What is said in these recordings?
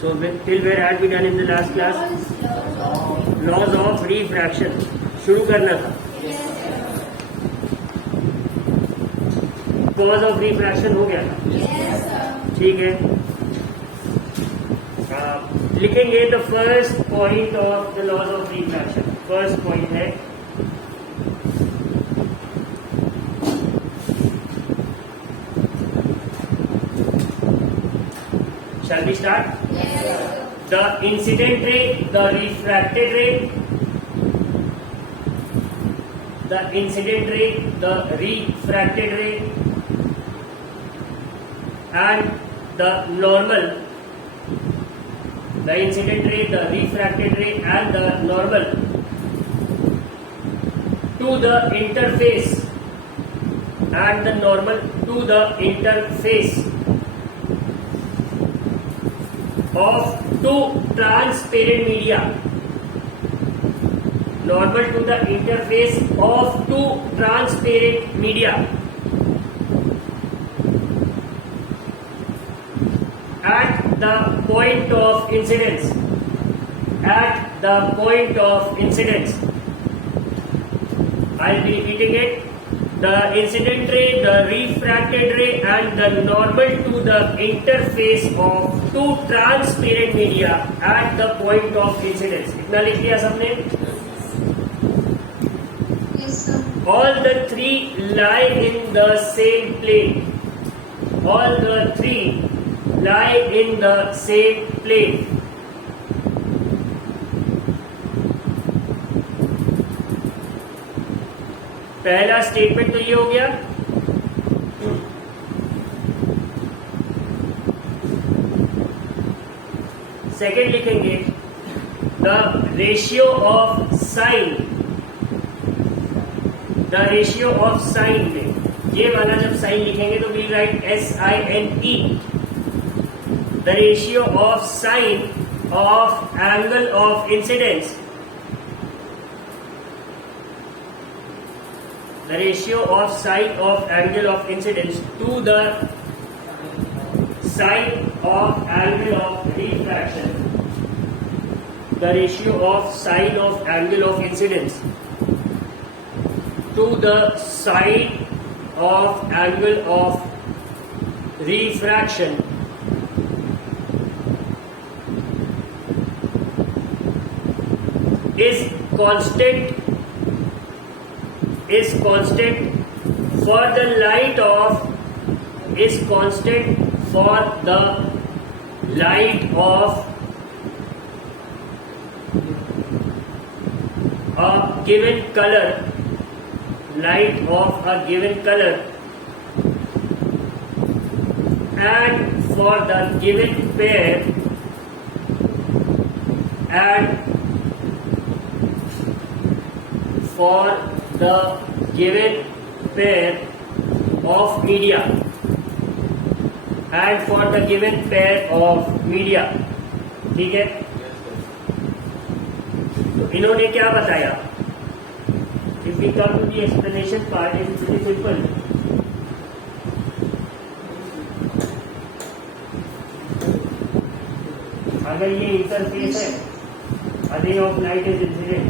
So till where had we done in the last class? Laws of refraction. शुरू करना था. Cause of refraction हो गया था. ठीक है. लिखेंगे the first point of the laws of refraction. First point है Shall we start? Yes, sir. The incident ray, the refracted ray, the incident ray, the refracted ray, and the normal. The incident ray, the refracted ray, and the normal to the interface, and the normal to the interface of two transparent media. Normal to the interface of two transparent media at the point of incidence. At the point of incidence. I'll be repeating it. The incident ray, the refracted ray, and the normal to the interface of two transparent media at the point of incidence. इतना लिख दिया सबने? Yes, sir. All the three lie in the same plane. All the three lie in the same plane. पहला statement तो ये हो गया. Second लिखेंगे the ratio of sine. The ratio of sine में ये वाला जब साइन लिखेंगे तो we write SINE. The ratio of sine of angle of incidence. The ratio of sine of angle of incidence to the sine of angle of refraction. The ratio of sine of angle of incidence to the sine of angle of refraction is constant for the light of a given color, light of a given color, and for the given pair, and for the given pair of media, and for the given pair of media. ठीक है. तो इन्होंने क्या बताया? If we come to the explanation part, it's pretty simple. अगर ये interface है, a ray of light is incident,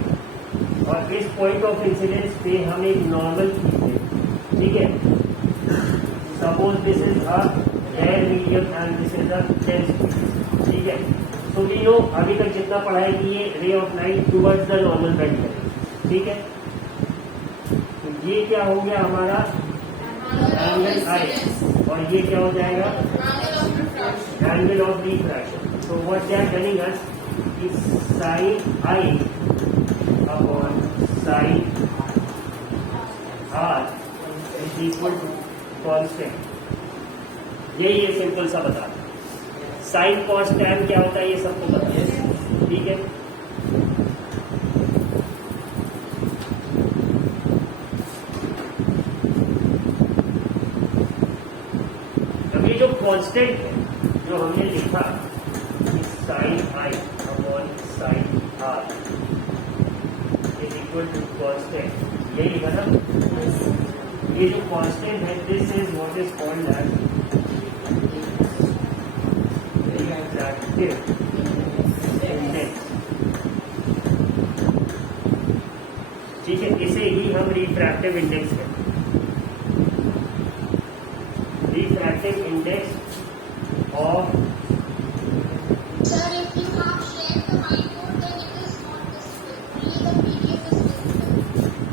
और इस पॉइंट ऑफ इंसिडेंस पे हम एक नॉर्मल खींचते हैं. ठीक है. Suppose this is a air medium and this is a dense. ठीक है. तो वी नो अभी तक जितना पढ़ाई की है ray of light towards the normal bend है. ठीक है. तो ये क्या हो गया हमारा एंगल आई, और ये क्या हो जाएगा angle of refraction. So what they are telling us is sine i upon sin r is equal to constant. यही ये सिंपल सा बता. साइन कॉस टैन क्या होता है ये सबको पता है. ठीक है. अब ये जो कांस्टेंट है जो हमने लिखा sine i upon sine r equal to constant. यही लिखा ना. ये जो कांस्टेंट है this is what is called as refractive index, ठीक है, इसे ही हम रिफ्रैक्टिव इंडेक्स कहते हैं, refractive index of. Sir, if you have shared the whiteboard, then it is not visible. Only the PDF is visible.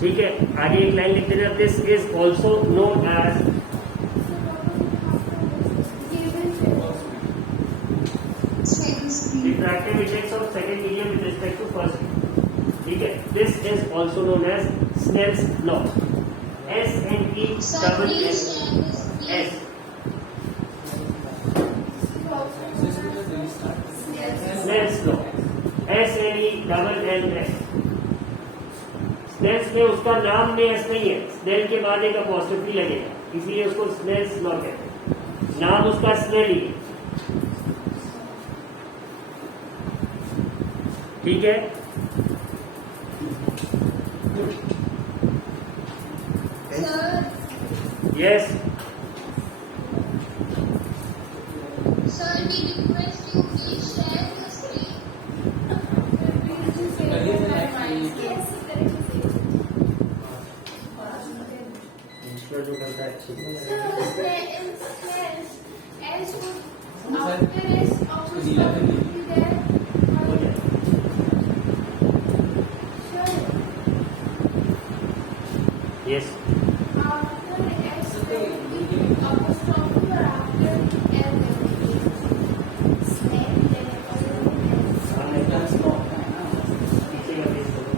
ठीक है, आगे एक लाइन लिख देना, this is also known as refractive index of second medium with respect to first, ठीक है, this is also known as Snell's law, SNE double S, Snell's law, SNE double L S. Snell's में उसका नाम में S नहीं है, snail के बाद एक अपॉस्ट्रोफी लगेगा, इसीलिए उसको स्नेल्स लॉ कहते हैं, नाम उसका स्नेल ही है, ठीक है। Sir, yes, sir, we request you please share the screen. जो करता है अच्छी Sir, as after is also be there. हो जाए। Sir, yes, after S there will be apostrophe or after L there will be snare, then हमने पीछे का page करो।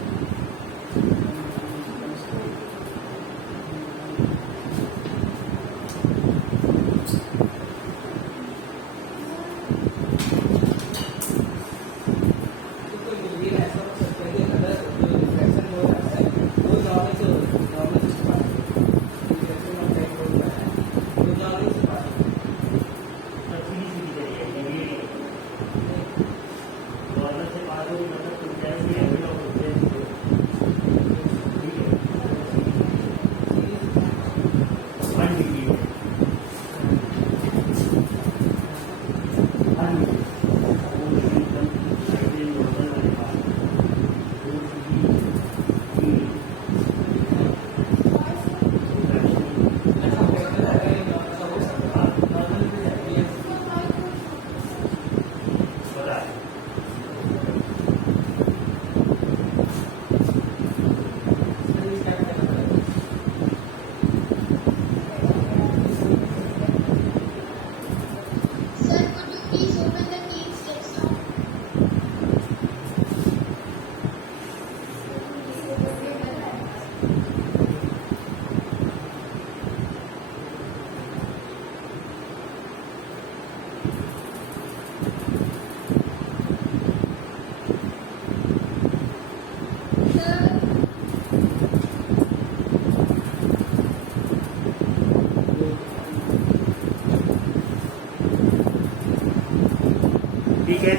ठीक है,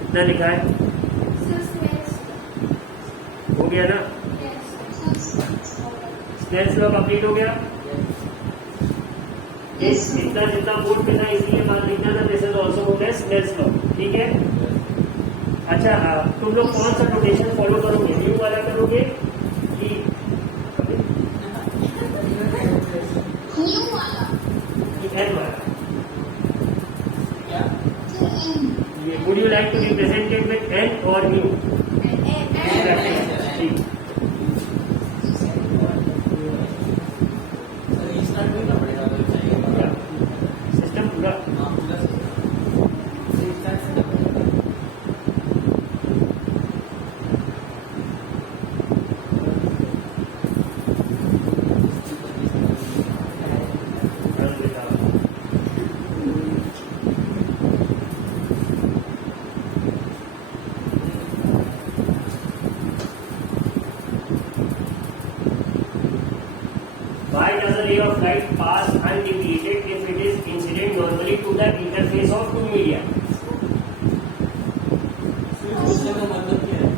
कितना लिखा है, हो गया ना, स्नेल्स लॉ कंप्लीट हो गया। इतना जितना बोर्ड पे था इसलिए बात लिखना था, this is also known as Snell's law, ठीक है। अच्छा, तुम लोग कौन सा नोटेशन फॉलो करोगे, न्यू वाला करोगे कि न्यू वाला, एन वाला? Would you like to be presented with N or new? ठीक। Why does a ray of light pass undeviated if it is incident normally to the interface of two media? Question का मतलब क्या है?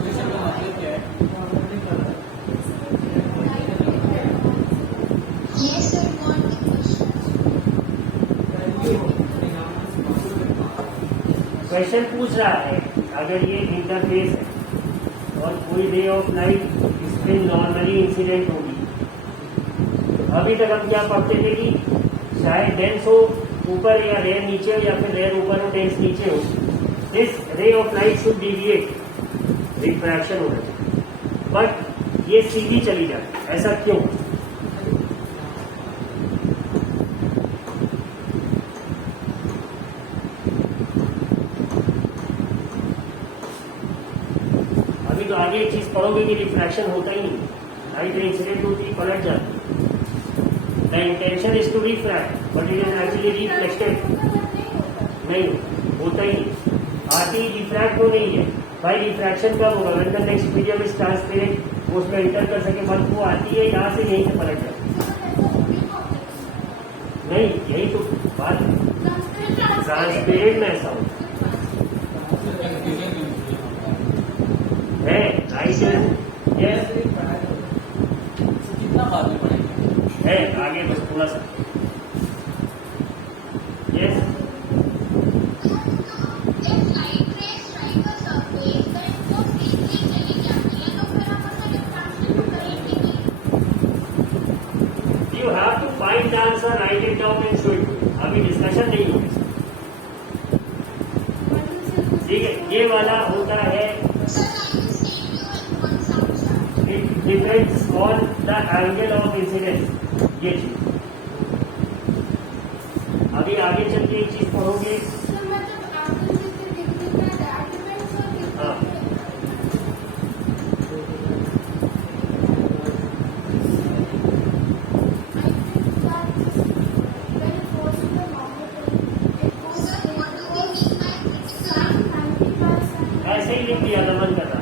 Question का मतलब क्या है? Yes, I want the question. Question पूछ रहा है अगर ये इंटरफेस है और कोई रे ऑफ लाइट इस पे नॉर्मली इंसिडेंट होगी। अभी तक हम क्या पढ़ते थे कि शायद डेंस हो ऊपर या रेयर नीचे हो या फिर रेयर ऊपर हो डेंस नीचे हो, this ray of light should deviate, refraction होना चाहिए, बट ये सीधी चली जाती है। ऐसा क्यों? अभी तो आगे एक चीज पढ़ोगे कि रिफ्रैक्शन होता ही नहीं, लाइट इंसिडेंट होती है पलट जाती है। The intention is to refract but it is actually reflected. नहीं होता ही नहीं, आती रिफ्रैक्ट हो नहीं है भाई। रिफ्रैक्शन कब होगा? When the next medium is transparent, उसमें एंटर कर सके बट वो आती है यहाँ से यहीं से पलट जाती है। नहीं यही तो बात है, ट्रांसपेरेंट में ऐसा होता है। यस कितना बाद में पढ़ेंगे? है आगे बस थोड़ा सा। Yes If light rays strike a surface, then वो सीधी चली जाती है, तो फिर अपन ने रिफ्रैक्शन करेंगे नहीं। You have to find the answer, write it down and show it. अभी डिस्कशन नहीं होगी, ठीक है? ये वाला होता है, Sir, I will send you one sound chart. It depends on the angle of incidence. ये चीज अभी आगे चल के एक चीज पढ़ोगे। तो मतलब आपको जितने दिखते हैं that depends on कितने हाँ। ऐसे ही लिख दिया था, मन कर रहा था।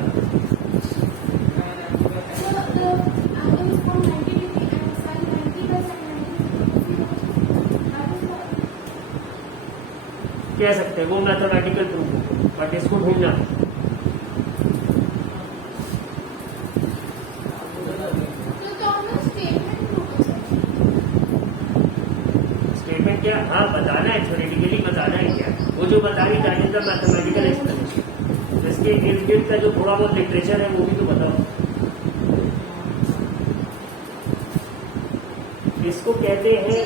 कह सकते हैं वो मैथमेटिकल प्रूफ, बट इसको ढूंढना। स्टेटमेंट क्या? हाँ बताना है, थ्योरेटिकली बताना है क्या वो जो बता रही that is the mathematical explanation. इसके इर्द गिर्द का जो थोड़ा बहुत लिटरेचर है वो भी तो बताओ। इसको कहते हैं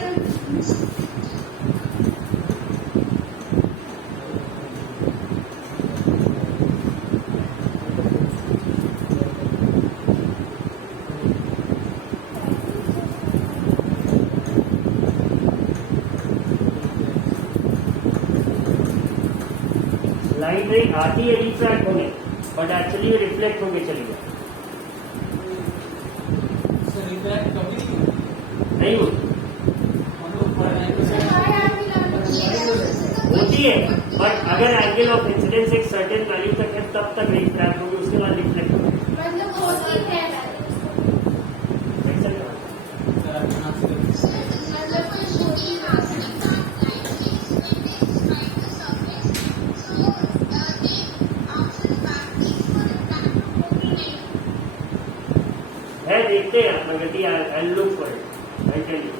लाइट रे आती है रिफ्रैक्ट होने, बट एक्चुअली रिफ्लेक्ट होके चली जाती सर रिफ्रैक्ट कभी नहीं होती। हम लोग पढ़ाएंगे। होती है बट अगर एंगल ऑफ इंसिडेंस एक सर्टेन वैल्यू तक है तब तक रिफ्रैक्ट होगी, उसके बाद रिफ्लेक्ट होगी। मतलब होती है ऐसा क्या? सर आपके नाम से मतलब कुछ होती है, देखते हैं Pragati. I look for it, I tell you.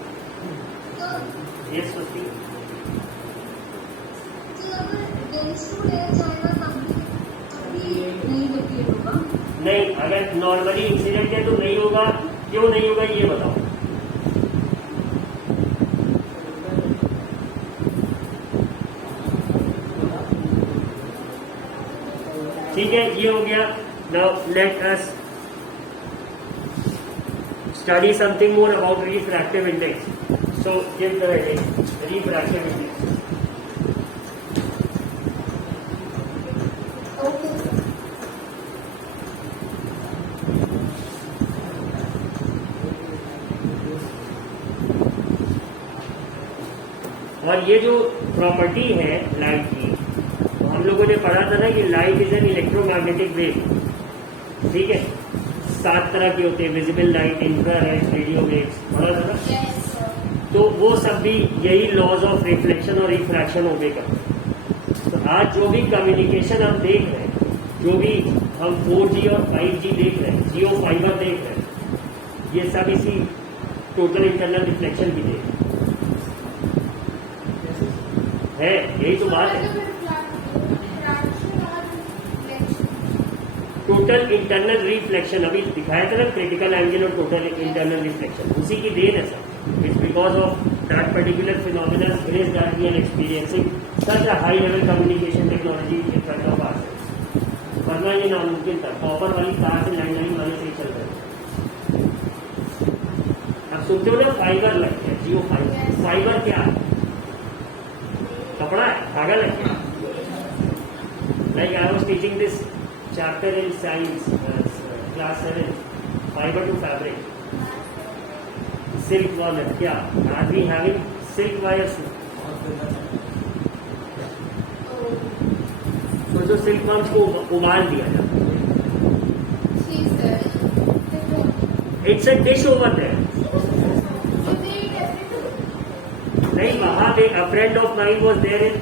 Yes सोची नहीं, अगर नॉर्मली इंसिडेंट है तो नहीं होगा। क्यों नहीं होगा ये बताओ। ठीक है, ये हो गया। Now let us study something more about refractive index. So give the heading refractive index. और ये जो प्रॉपर्टी है लाइट की, तो हम लोगों ने पढ़ा था ना कि light is an electromagnetic wave, ठीक है? 7 तरह के होते हैं, visible light, infrared, radio waves, बड़ा था ना? Yes, sir. तो वो सब भी यही लॉज ऑफ रिफ्लेक्शन और रिफ्रैक्शन ओबे करते हैं। तो आज जो भी कम्युनिकेशन हम देख रहे हैं, जो भी हम 4G और 5G देख रहे हैं, जियो फाइबर देख रहे हैं, ये सब इसी टोटल इंटरनल रिफ्लेक्शन की देख है। यही तो बात है। टोटल इंटरनल रिफ्लेक्शन अभी दिखाया था ना, क्रिटिकल एंगल और टोटल इंटरनल रिफ्लेक्शन, उसी की देन है sir. It's because of that particular phenomena is that we are experiencing such a high level communication technology in front of our. वरना ये नामुमकिन था, कॉपर वाली तार से लैंडलाइन वाले से ही चल रहे थे। अब सुनते हो ना फाइबर लग गया, जियो फाइबर। फाइबर क्या है? कपड़ा है, धागा लग गया। Like I was teaching this chapter in science, class 7, fiber to fabric, silk wire. क्या are we having silk wires? तो जो सिल्क वर्म्स को उबाल दिया जाता है, it's a dish over there. नहीं, वहां पे a friend of mine was there in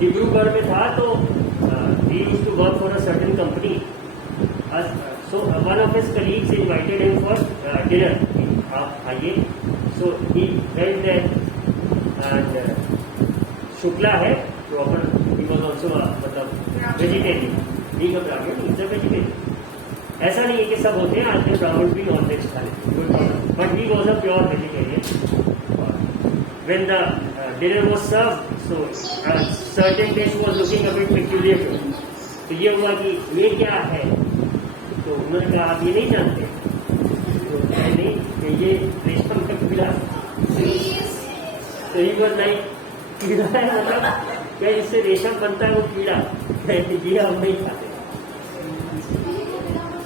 Dibrugarh में था, तो he used to work for a certain company. So one of his colleagues invited him for dinner. आप आइए। So he went there and Shukla है तो अपन he was also मतलब vegetarian, नहीं घबराइए, इट्स अ वेजिटेरियन। ऐसा नहीं है कि सब होते हैं, आज के ब्राह्मण भी नॉन वेज खा लेते, but he was a pure vegetarian. When the dinner was served, so a certain dish was looking a bit peculiar to him. तो ये हुआ कि ये क्या है, तो उन्होंने कहा आप ये नहीं जानते, तो नहीं कि ये रेशम का कीड़ा। तो ही बोल नहीं, कीड़ा है मतलब क्या जिससे रेशम बनता है वो कीड़ा, ये हम नहीं खाते।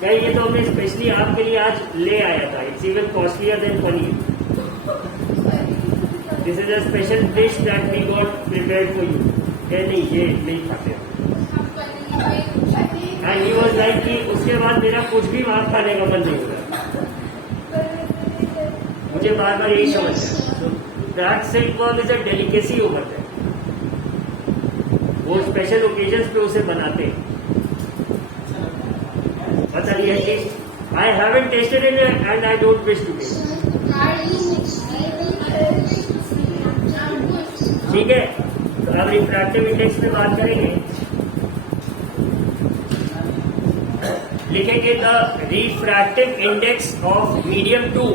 क्या ये तो हमने स्पेशली आपके लिए आज ले आया था, it's even costlier than paneer. This is a special dish that we got prepared for you. क्या नहीं, ये नहीं खाते। एंड ही वाज लाइक कि उसके बाद मेरा कुछ भी वहां खाने का मन नहीं हो रहा, मुझे बार बार यही समझ है। That silk worm is a delicacy over there. वो स्पेशल ओकेजन्स पे उसे बनाते हैं। पता नहीं at least I haven't tasted it and I don't wish to taste. ठीक है, तो अब रिफ्रैक्टिव इंडेक्स पे बात करेंगे। लिखेंगे the refractive index of medium 2,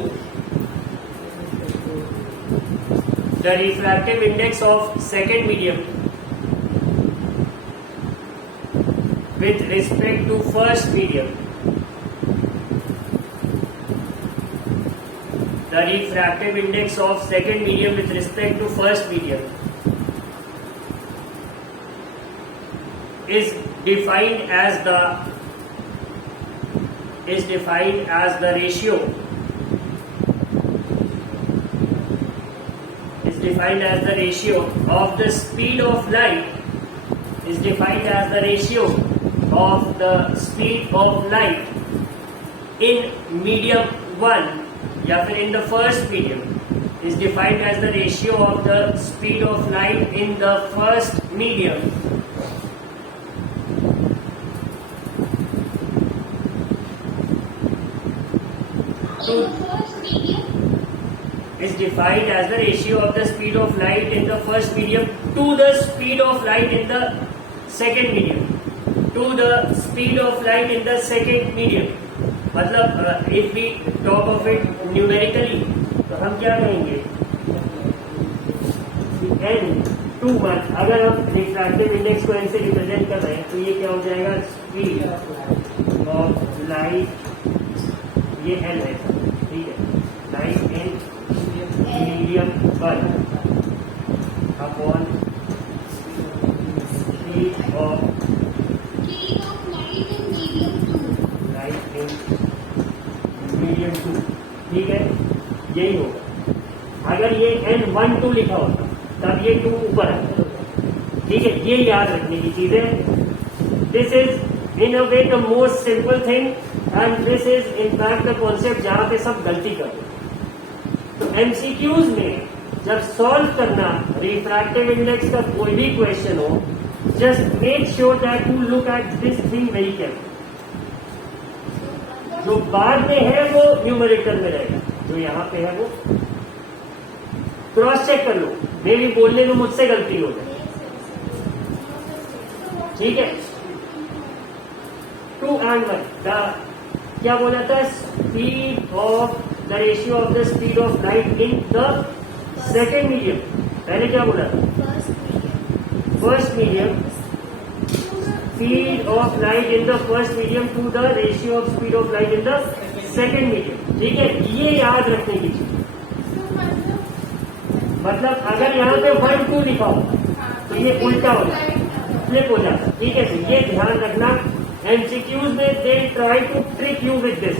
the refractive index of second medium with respect to first medium. The refractive index of second medium with respect to first medium is defined as the ratio of the speed of light is defined as the ratio of the speed of light in medium 1 या फिर in the first medium is defined as the ratio of the speed of light in the first medium is defined as the ratio of the speed of light in the first medium to the speed of light in the second medium. To the speed of light in the second medium. मतलब if we talk of it numerically, तो हम क्या कहेंगे? n/2 अगर हम refractive index को n से represent कर रहे हैं, तो ये क्या हो जाएगा? स्पीड ऑफ लाइट, ये n है, ठीक है, light in medium 1 upon speed of medium 2, ठीक है, यही होगा। अगर ये n12 लिखा होता तब ये 2 ऊपर है, ठीक है, ये याद रखने की चीज है। This is in a way the most simple thing and this is in fact the concept जहां पे सब गलती करते हैं। तो एमसीक्यूज में जब सॉल्व करना रिफ्रैक्टिव इंडेक्स का कोई भी क्वेश्चन हो, just make sure that you look at this thing very careful. जो बाद में है वो न्यूमरेटर में रहेगा, जो यहाँ पे है वो क्रॉस चेक कर लो, मेरी बोलने में मुझसे गलती हो जाए, ठीक है। 2 and 1 क्या बोला था, speed of the ratio of the speed of light in the second medium. पहले क्या बोला था, first medium, speed of light in the first medium to the ratio of speed of light in the second medium, ठीक है। ये याद रखने की चीज, मतलब अगर यहाँ पे 1 2 लिखा हो तो ये उल्टा हो जाता, फ्लिप हो जाता, ठीक है। तो ये ध्यान रखना, एमसीक्यूज में they try to trick you with this,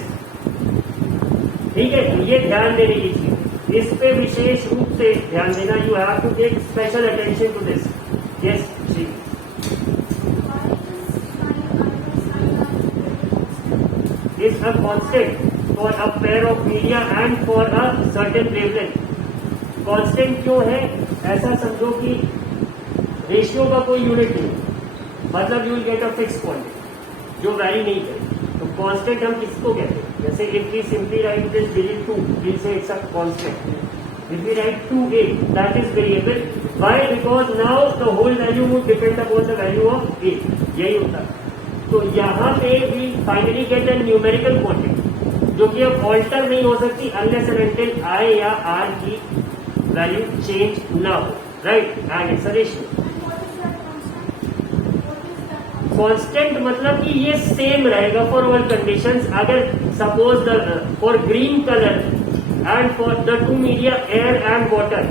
ठीक है। तो ये ध्यान देने की चीज, इस पे विशेष रूप से ध्यान देना। You have to take special attention to this. Yes जी, is a constant for a pair of media and for a certain wavelength. Constant क्यों है, ऐसा समझो कि रेशियो का कोई यूनिट नहीं, मतलब you will get a fix quantity जो वैरी नहीं करे। तो कांस्टेंट हम किसको कहते हैं, जैसे if we simply write this digit 2, we say it's a constant. If we write 2a, that is variable. Why, because now the whole value would depend upon the value of a, यही होता है। तो यहाँ पे we finally get a numerical quantity जो कि अब alter नहीं हो सकती अनलेस एंड अनटिल i या r की वैल्यू चेंज ना हो, right. And it's a ratio. Constant मतलब कि ये सेम रहेगा फॉर ऑल कंडीशंस। अगर suppose for green colour and for the 2 media air and water,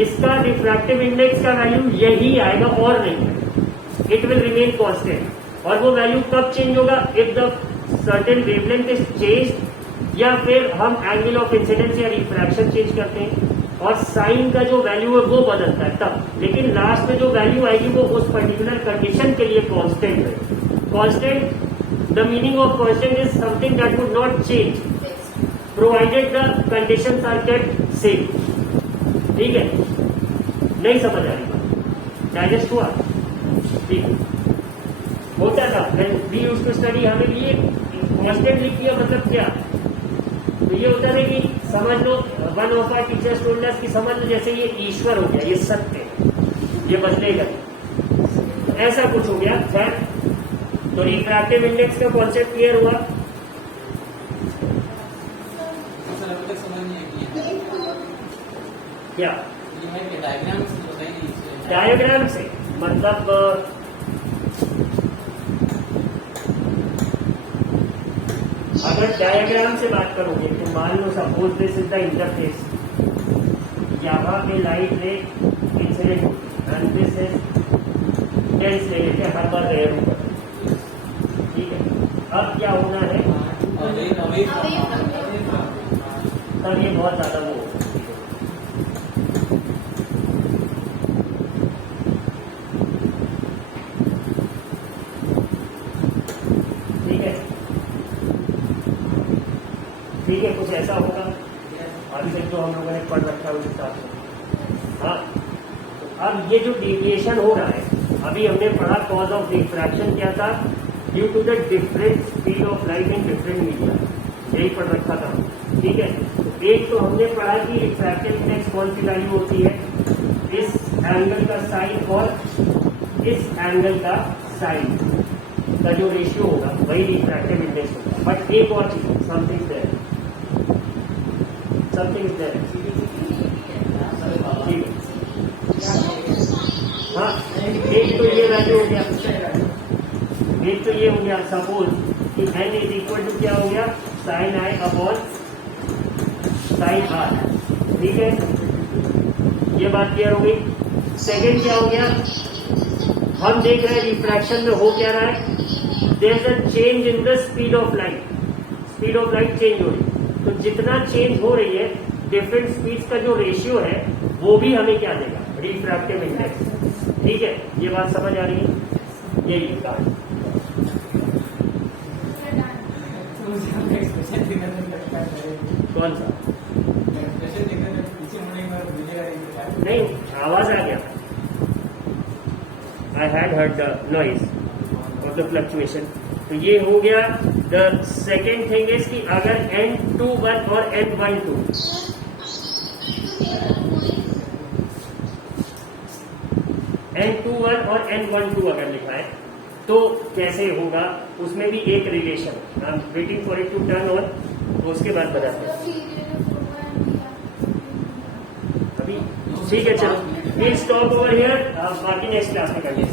इसका रिफ्रैक्टिव इंडेक्स का वैल्यू यही आएगा और नहीं, इट विल रिमेन कांस्टेंट। और वो वैल्यू कब चेंज होगा, if the certain wavelength is change, या फिर हम एंगल ऑफ इंसिडेंस या रिफ्रैक्शन चेंज करते हैं और साइन का जो वैल्यू है वो बदलता है तब। लेकिन लास्ट में जो वैल्यू आएगी वो उस पर्टिकुलर कंडीशन के लिए कांस्टेंट है। Constant, the meaning of constant is something that would not change provided the conditions are kept same, ठीक है। नहीं समझ आ रही बात, डाइजेस्ट हुआ, ठीक है। होता था वी यूज्ड टू स्टडी, हमें ये कांस्टेंट लिख दिया मतलब क्या, तो ये होता है कि समझ लो, one of our teachers told us कि समझ लो जैसे ये ईश्वर हो गया, ये सत्य है, ये बदलेगा, ऐसा कुछ हो गया। खैर, तो रिफ्रैक्टिव इंडेक्स का कॉन्सेप्ट क्लियर हुआ। सर अभी तक समझ नहीं आई क्या ये है कि डायग्राम से बताइए। डायग्राम से मतलब अगर डायग्राम से बात करोगे तो मान लो suppose this is the interface, यहाँ पे light ray incident and this is टेंस ले लेते हैं हर बार रेयर ऊपर, ठीक है। अब क्या होना है, तब ये बहुत ज्यादा वो ठीक है, कुछ ऐसा होगा अभी तक जो हम लोगों ने पढ़ रखा है उस हिसाब से। हाँ, तो अब ये जो डेविएशन हो रहा है, अभी हमने पढ़ा कॉज ऑफ रिफ्रैक्शन क्या था, due to the different speed of light in different media, यही पढ़ रखा था, ठीक है। तो एक तो हमने पढ़ा कि रिफ्रैक्टिव इंडेक्स कौन सी वैल्यू होती है, इस एंगल का साइन और इस एंगल का साइन का जो रेशियो होगा वही रिफ्रैक्टिव इंडेक्स होगा। बट एक और चीज, समथिंग देयर, समथिंग देयर, ठीक है। हाँ, एक तो ये वैल्यू हो गया, एक तो ये हो गया सपोज कि n इज इक्वल टू क्या हो गया, sine i upon sine r, ठीक है। ये बात क्लियर हो गई। सेकेंड क्या हो गया, हम देख रहे हैं रिफ्रैक्शन में हो क्या रहा है, there is a change in the speed of light, speed of light change हो रही है। तो जितना चेंज हो रही है डिफरेंट स्पीड्स का जो रेशियो है वो भी हमें क्या देगा, रिफ्रैक्टिव इंडेक्स, ठीक है। ये बात समझ आ रही है, यही कहा। कौन सा? जैसे देखा जब पीछे होने के बाद मुझे आएगी नहीं, आवाज आ गया। I had heard the noise of the fluctuation. तो ये हो गया। द सेकेंड थिंग इज कि अगर N21 और N12 N21 और N12 अगर लिखा है तो कैसे होगा, उसमें भी एक relation. I am waiting for it to turn on, तो उसके बाद बताते हैं। अभी ठीक है, चलो प्लीज स्टॉप ओवर हियर, बाकी नेक्स्ट क्लास में करेंगे।